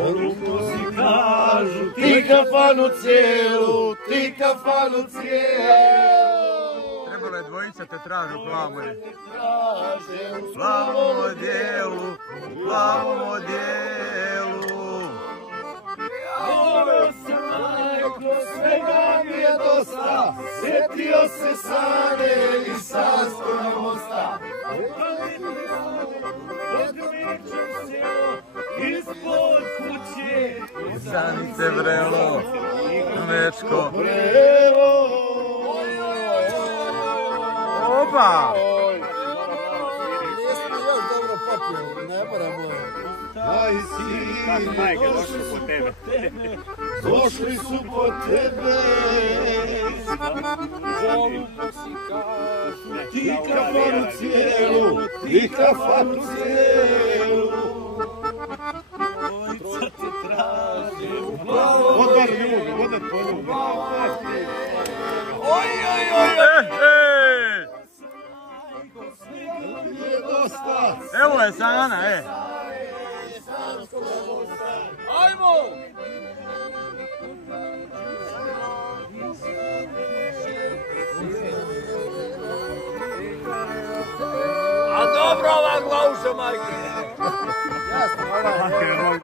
Polukosi kažu, ti kafanu cijelu, ti kafanu cijelu. Trebalo je dvojica te tražu u plavom U plavom odijelu, u plavom odijelu. Voleo sam majko, svega mi je dosta, sjetio se Sane i Savskog mosta. Ispod kuće Sanice vrelo, mečko. Opa! Jesmo još dobro popio, ne moramo. Aj sine, došli su po tebe. Polukosi kažu, ti kafanu cijelu, ti kafanu cijelu. Dvojica te traže u plavom odijelu. Oj, oj, oj, nije dosta. Evo je Sana, Ajmo! A dobro ova glauša, majke! Jasno,